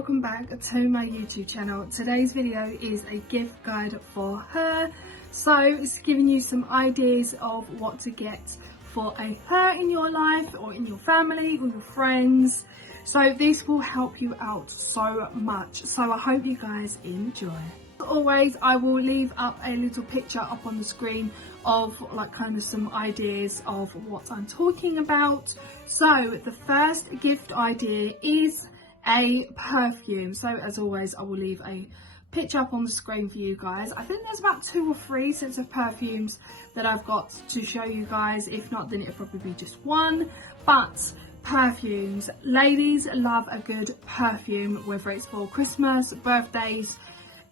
welcome back to my YouTube channel. Today's video is a gift guide for her, so it's giving you some ideas of what to get for a her in your life or in your family or your friends. So this will help you out so much, so I hope you guys enjoy. As always, I will leave up a little picture up on the screen of like kind of some ideas of what I'm talking about. So the first gift idea is a perfume. So as always, I will leave a picture up on the screen for you guys. I think there's about 2 or 3 sets of perfumes that I've got to show you guys. If not, then it'll probably be just one. But perfumes, ladies love a good perfume, whether it's for Christmas, birthdays,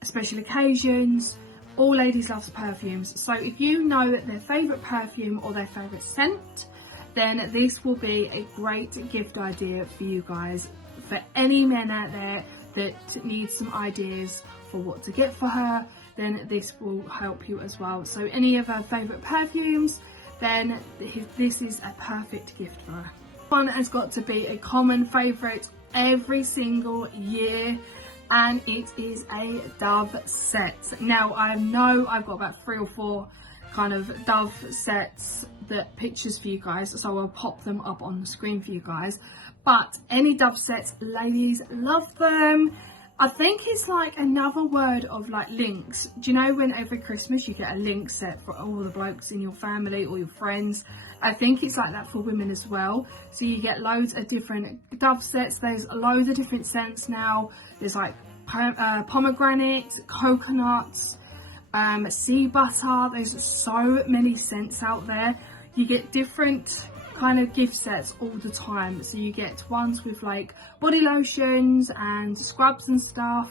special occasions. All ladies love perfumes. So if you know their favourite perfume or their favourite scent, then this will be a great gift idea for you guys. For any men out there that need some ideas for what to get for her, then this will help you as well. So any of her favourite perfumes, then this is a perfect gift for her. One has got to be a common favourite every single year, and it is a Dove set. Now I know I've got about 3 or 4 kind of Dove sets that pictures for you guys, so I'll pop them up on the screen for you guys. But any Dove sets, ladies love them. I think it's like another word of like links. Do you know when every Christmas you get a link set for all the blokes in your family or your friends? I think it's like that for women as well. So you get loads of different Dove sets. There's loads of different scents now. There's like pomegranate, coconuts, sea butter. There's so many scents out there. You get different kind of gift sets all the time. So you get ones with like body lotions and scrubs and stuff,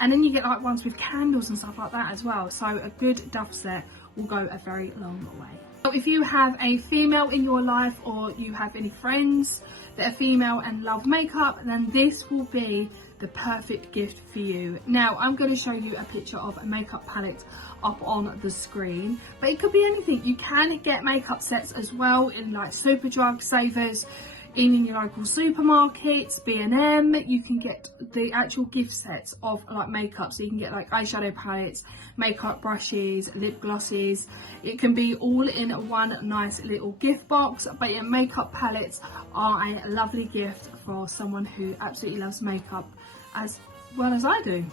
and then you get like ones with candles and stuff like that as well. So a good Dove set will go a very long way. So if you have a female in your life, or you have any friends that are female and love makeup, then this will be the perfect gift for you. Now I'm going to show you a picture of a makeup palette up on the screen, but it could be anything. You can get makeup sets as well in like Superdrug, Savers, in your local supermarkets, B&M. You can get the actual gift sets of like makeup, so you can get like eyeshadow palettes, makeup brushes, lip glosses. It can be all in one nice little gift box. But your makeup palettes are a lovely gift for someone who absolutely loves makeup as well as I do.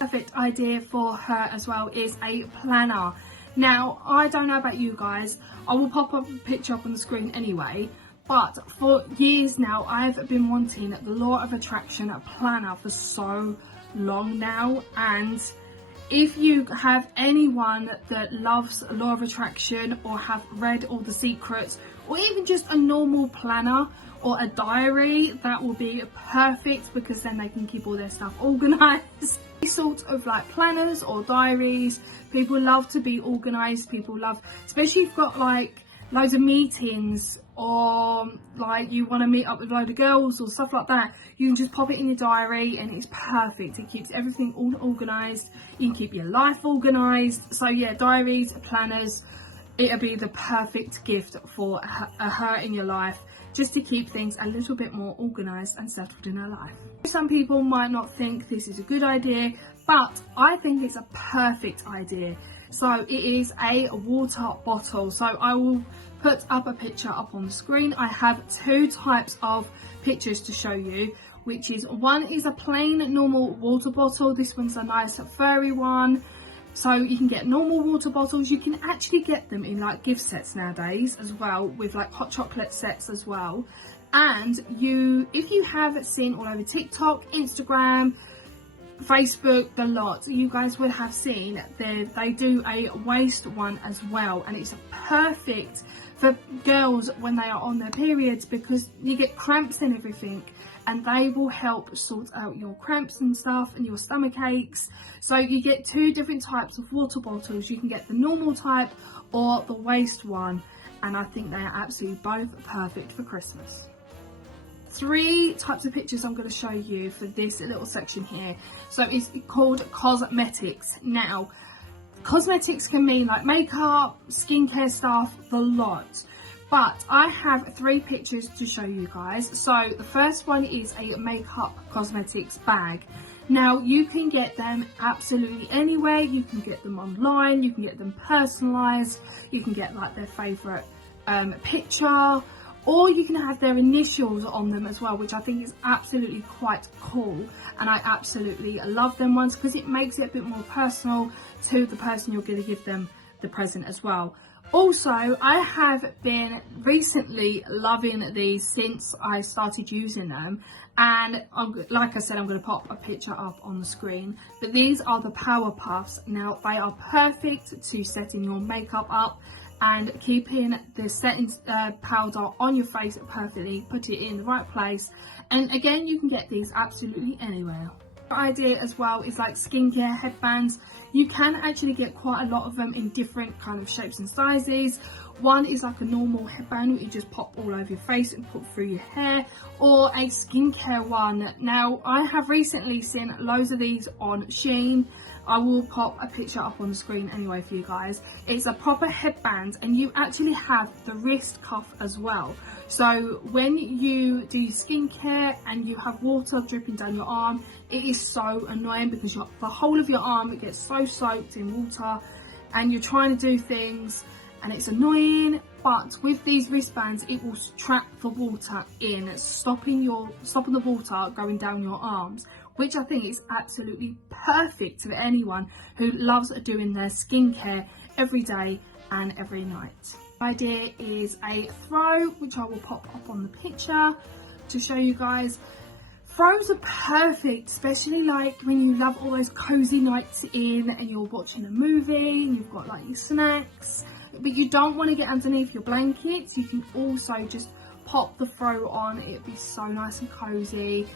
Perfect idea for her as well is a planner. Now I don't know about you guys, I will pop up a picture up on the screen anyway, but for years now I've been wanting the Law of Attraction planner for so long now. And if you have anyone that loves Law of Attraction, or have read all the secrets, or even just a normal planner or a diary, that will be perfect, because then they can keep all their stuff organised. These sorts of like planners or diaries, people love to be organised. People love, especially if you've got like loads of meetings, or like you want to meet up with a load of girls or stuff like that, you can just pop it in your diary and it's perfect. It keeps everything all organised. You can keep your life organised. So yeah, diaries, planners, it'll be the perfect gift for her in your life, just to keep things a little bit more organised and settled in her life. Some people might not think this is a good idea, but I think it's a perfect idea. So it is a water bottle. So I will put up a picture up on the screen. I have 2 types of pictures to show you, which is, one is a plain normal water bottle. This one's a nice furry one. So you can get normal water bottles. You can actually get them in like gift sets nowadays as well, with like hot chocolate sets as well. And if you have seen all over TikTok, Instagram, Facebook, the lot, you guys would have seen they do a waist one as well, and it's perfect for girls when they are on their periods, because you get cramps and everything, and they will help sort out your cramps and stuff and your stomach aches. So you get 2 different types of water bottles. You can get the normal type or the waist one, and I think they are absolutely both perfect for Christmas. 3 types of pictures I'm going to show you for this little section here. So it's called cosmetics. Now cosmetics can mean like makeup, skincare stuff, the lot. But I have 3 pictures to show you guys. So the first one is a makeup cosmetics bag. Now you can get them absolutely anywhere. You can get them online, you can get them personalized, you can get like their favorite picture, or you can have their initials on them as well, which I think is absolutely quite cool. And I absolutely love them ones because it makes it a bit more personal to the person you're going to give them the present as well. Also, I have been recently loving these since I started using them, and like I said, I'm going to pop a picture up on the screen, but these are the Power Puffs. Now they are perfect to setting your makeup up and keeping the setting powder on your face perfectly, put it in the right place, and again, you can get these absolutely anywhere. The idea as well is like skincare headbands. You can actually get quite a lot of them in different kind of shapes and sizes. One is like a normal headband that you just pop all over your face and put through your hair, or a skincare one. Now I have recently seen loads of these on Shein. I will pop a picture up on the screen anyway for you guys. It's a proper headband, and you actually have the wrist cuff as well. So when you do your skincare and you have water dripping down your arm, it is so annoying because the whole of your arm gets so soaked in water, and you're trying to do things and it's annoying. But with these wristbands, it will trap the water in, stopping the water going down your arms, which I think is absolutely perfect for anyone who loves doing their skincare every day and every night. The idea is a throw, which I will pop up on the picture to show you guys. Throws are perfect, especially like when you love all those cozy nights in and you're watching a movie and you've got like your snacks, but you don't want to get underneath your blankets. You can also just pop the throw on. It'd be so nice and cozy,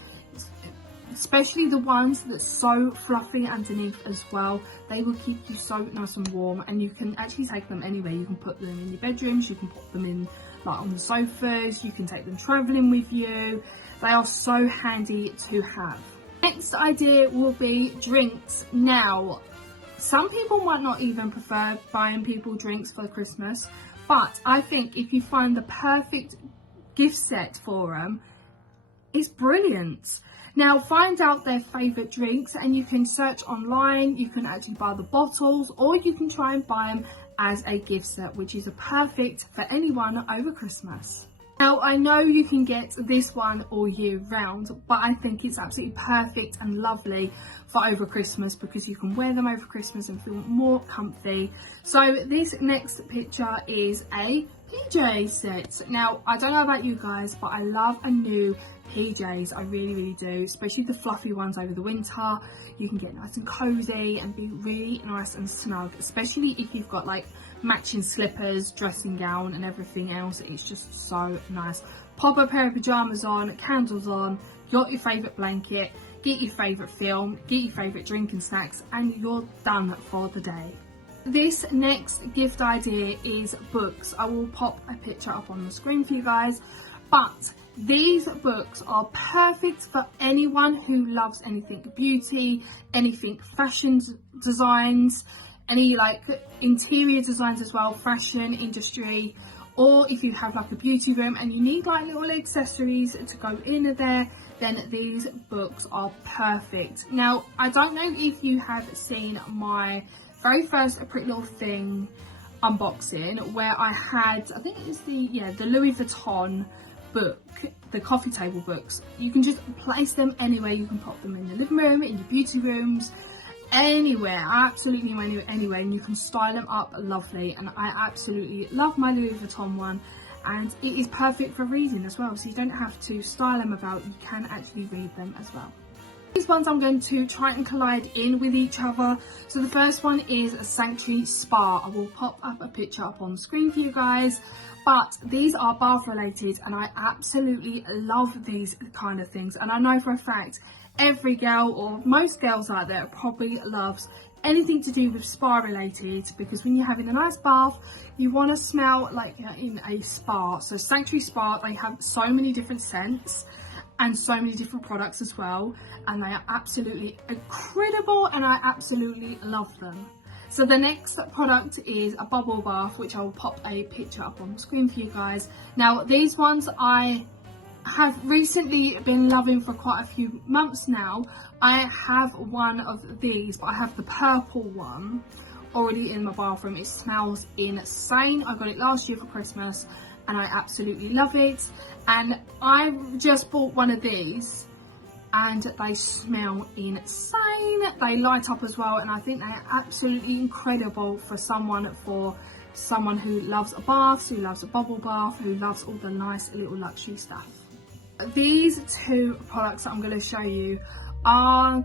especially the ones that's so fluffy underneath as well. They will keep you so nice and warm, and you can actually take them anywhere. You can put them in your bedrooms, you can put them in like on the sofas, you can take them traveling with you. They are so handy to have. Next idea will be drinks. Now, some people might not even prefer buying people drinks for Christmas, but I think if you find the perfect gift set for them, it's brilliant. Now find out their favourite drinks, and you can search online. You can actually buy the bottles, or you can try and buy them as a gift set, which is perfect for anyone over Christmas. Now I know you can get this one all year round, but I think it's absolutely perfect and lovely for over Christmas because you can wear them over Christmas and feel more comfy. So this next picture is a PJ set. Now I don't know about you guys, but I love a new PJs. I really do, especially the fluffy ones over the winter. You can get nice and cozy and be really nice and snug, especially if you've got like matching slippers, dressing gown and everything else. It's just so nice. Pop a pair of pajamas on, candles on, got your favourite blanket, get your favourite film, get your favourite drink and snacks, and you're done for the day. This next gift idea is books. I will pop a picture up on the screen for you guys, but these books are perfect for anyone who loves anything beauty, anything fashion designs, any like interior designs as well, fashion industry, or if you have like a beauty room and you need like little accessories to go in there, then these books are perfect. Now I don't know if you have seen my very first Pretty Little Thing unboxing where I had, I think it's the Louis Vuitton book, the coffee table books. You can just place them anywhere. You can pop them in the living room, in your beauty rooms, anywhere, absolutely anywhere, and you can style them up lovely. And I absolutely love my Louis Vuitton one, and it is perfect for reading as well, so you don't have to style them about, you can actually read them as well. These ones I'm going to try and collide in with each other. So the first one is a Sanctuary Spa. I will pop up a picture up on the screen for you guys, but these are bath related and I absolutely love these kind of things. And I know for a fact every girl, or most girls out there, probably loves anything to do with spa related, because when you're having a nice bath you want to smell like you're in a spa. So Sanctuary Spa, they have so many different scents and so many different products as well, and they are absolutely incredible and I absolutely love them. So the next product is a bubble bath, which I'll pop a picture up on the screen for you guys. Now these ones I have recently been loving for quite a few months now. I have one of these, but I have the purple one already in my bathroom. It smells insane. I got it last year for Christmas and I absolutely love it. And I just bought one of these and they smell insane. They light up as well, and I think they're absolutely incredible for someone who loves a bath, who loves a bubble bath, who loves all the nice little luxury stuff. These two products that I'm going to show you are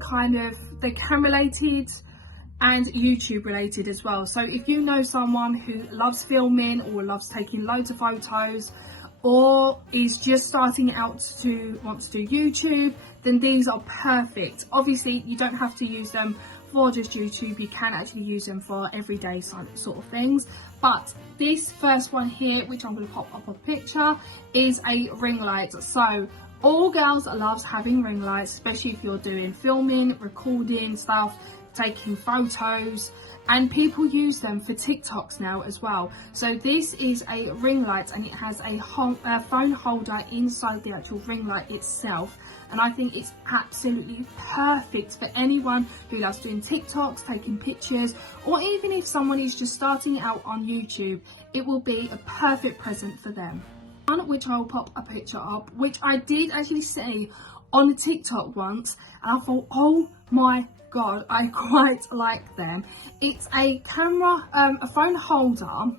they're cam related and YouTube related as well. So if you know someone who loves filming or loves taking loads of photos, or is just starting out to want to do YouTube, then these are perfect. Obviously you don't have to use them for just YouTube, you can actually use them for everyday sort of things. But this first one here, which I'm going to pop up a picture, is a ring light. So all girls loves having ring lights, especially if you're doing filming, recording stuff, taking photos, and people use them for TikToks now as well. So this is a ring light and it has a phone holder inside the actual ring light itself, and I think it's absolutely perfect for anyone who loves doing TikToks, taking pictures, or even if someone is just starting out on YouTube, it will be a perfect present for them. One which I'll pop a picture up, which I did actually see on TikTok once, and I thought, oh my god, I quite like them. It's a camera, a phone holder,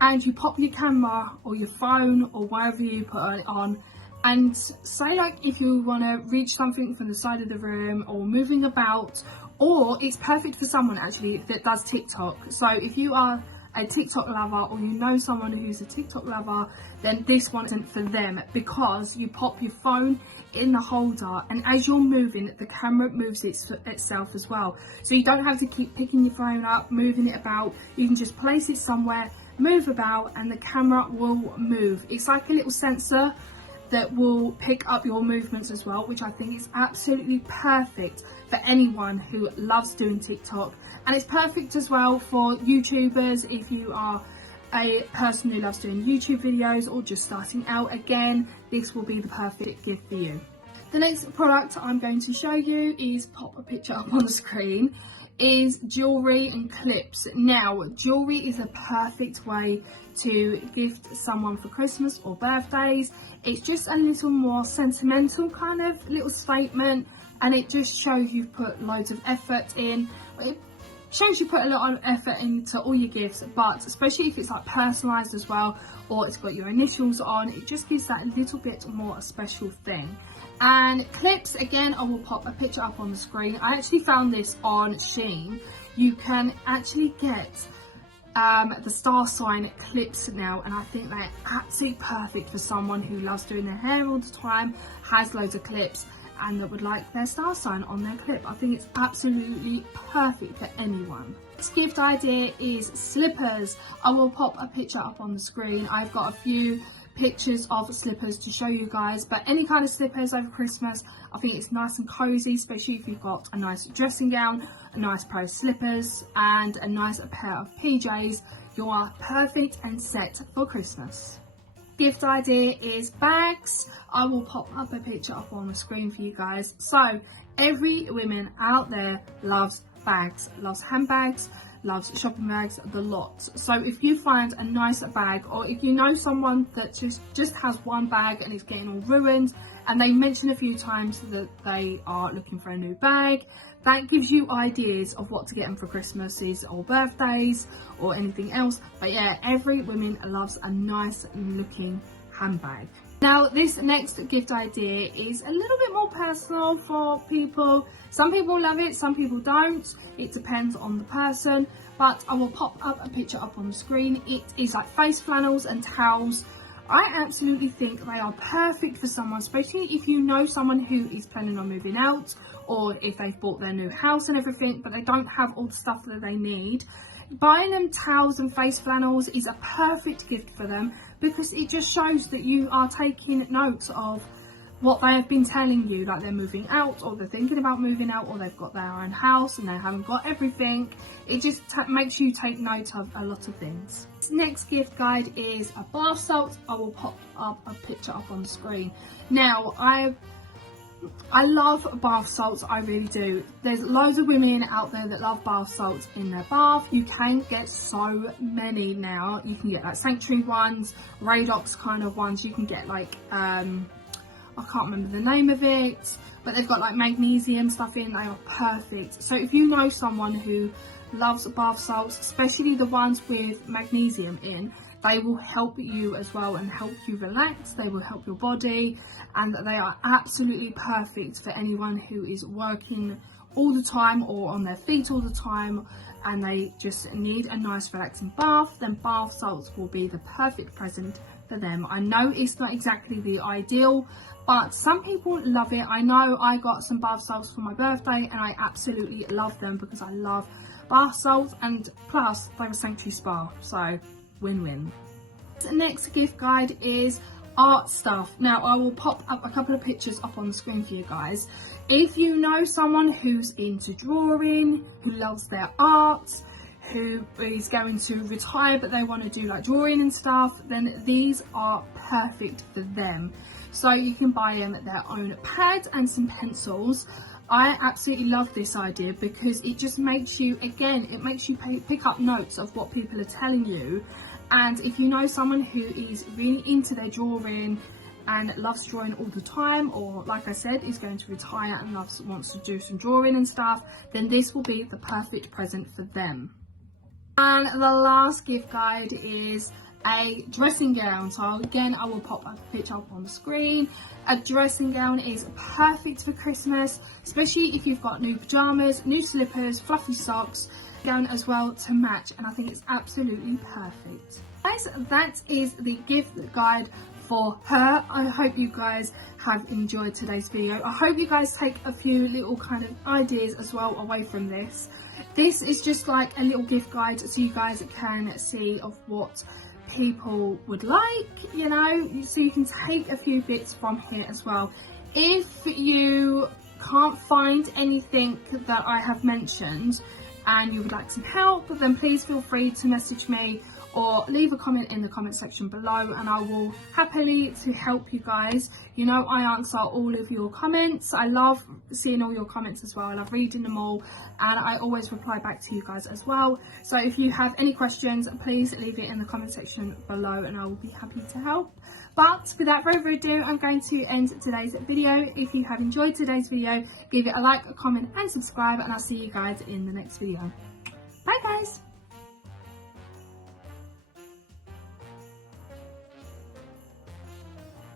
and you pop your camera or your phone or wherever you put it on, and say like if you want to reach something from the side of the room or moving about, or it's perfect for someone actually that does TikTok. So if you are a TikTok lover or you know someone who's a TikTok lover, then this one isn't for them, because you pop your phone in the holder and as you're moving, the camera moves itself as well. So you don't have to keep picking your phone up, moving it about. You can just place it somewhere, move about, and the camera will move. It's like a little sensor that will pick up your movements as well, which I think is absolutely perfect for anyone who loves doing TikTok. And it's perfect as well for YouTubers. If you are a person who loves doing YouTube videos or just starting out again, this will be the perfect gift for you. The next product I'm going to show you is, pop a picture up on the screen, is jewellery and clips. Now, jewellery is a perfect way to gift someone for Christmas or birthdays. It's just a little more sentimental kind of little statement, and it just shows you've put loads of effort in. It shows you put a lot of effort into all your gifts, but especially if it's like personalised as well, or it's got your initials on, it just gives that a little bit more a special thing. And clips, again, I will pop a picture up on the screen. I actually found this on Shein. You can actually get the star sign clips now, and I think they're absolutely perfect for someone who loves doing their hair all the time, has loads of clips, and that would like their star sign on their clip. I think it's absolutely perfect for anyone. This gift idea is slippers. I will pop a picture up on the screen. I've got a few pictures of slippers to show you guys, but any kind of slippers over Christmas, I think it's nice and cozy, especially if you've got a nice dressing gown, a nice pair of slippers, and a nice pair of PJs. You are perfect and set for Christmas. Gift idea is bags. I will pop up a picture up on the screen for you guys. So every woman out there loves bags, loves handbags, loves shopping bags, the lot. So if you find a nice bag, or if you know someone that just has one bag and it's getting all ruined, and they mention a few times that they are looking for a new bag, that gives you ideas of what to get them for Christmases or birthdays or anything else. But yeah, every woman loves a nice looking handbag. Now this next gift idea is a little bit more personal for people. Some people love it, some people don't. It depends on the person, but I will pop up a picture up on the screen. It is like face flannels and towels. I absolutely think they are perfect for someone, especially if you know someone who is planning on moving out, or if they've bought their new house and everything, but they don't have all the stuff that they need. Buying them towels and face flannels is a perfect gift for them, because it just shows that you are taking note of what they have been telling you, like they're moving out or they're thinking about moving out or they've got their own house and they haven't got everything. It just makes you take note of a lot of things. This next gift guide is a bath salt. I will pop up a picture up on the screen. Now, I love bath salts, I really do. There's loads of women out there that love bath salts in their bath. You can get so many now. You can get like Sanctuary ones, Radox kind of ones. You can get like, I can't remember the name of it, but they've got like magnesium stuff in. They are perfect. So if you know someone who loves bath salts, especially the ones with magnesium in, they will help you as well and help you relax. They will help your body, and they are absolutely perfect for anyone who is working all the time or on their feet all the time and they just need a nice relaxing bath. Then bath salts will be the perfect present for them. I know it's not exactly the ideal, but some people love it. I know I got some bath salts for my birthday and I absolutely love them because I love bath salts, and plus they were Sanctuary Spa, so win-win. The next gift guide is art stuff. Now I will pop up a couple of pictures up on the screen for you guys. If you know someone who's into drawing, who loves their art, who is going to retire but they want to do like drawing and stuff, then these are perfect for them. So you can buy them their own pads and some pencils. I absolutely love this idea because it just makes you, again, it makes you pick up notes of what people are telling you. And if you know someone who is really into their drawing and loves drawing all the time, or like I said, is going to retire and wants to do some drawing and stuff, then this will be the perfect present for them. And the last gift guide is a dressing gown. So again, I will pop a picture up on the screen. A dressing gown is perfect for Christmas, especially if you've got new pajamas, new slippers, fluffy socks, gown as well to match, and I think it's absolutely perfect. Guys, that is the gift guide for her. I hope you guys have enjoyed today's video. I hope you guys take a few little kind of ideas as well away from this. This is just like a little gift guide so you guys can see of what people would like, you know, so you can take a few bits from here as well. If you can't find anything that I have mentioned and you would like some help, then please feel free to message me or leave a comment in the comment section below, and I will happily to help you guys. You know, I answer all of your comments. I love seeing all your comments as well. I love reading them all, and I always reply back to you guys as well. So if you have any questions, please leave it in the comment section below and I will be happy to help. But without further ado, I'm going to end today's video. If you have enjoyed today's video, give it a like, a comment and subscribe, and I'll see you guys in the next video. Bye guys.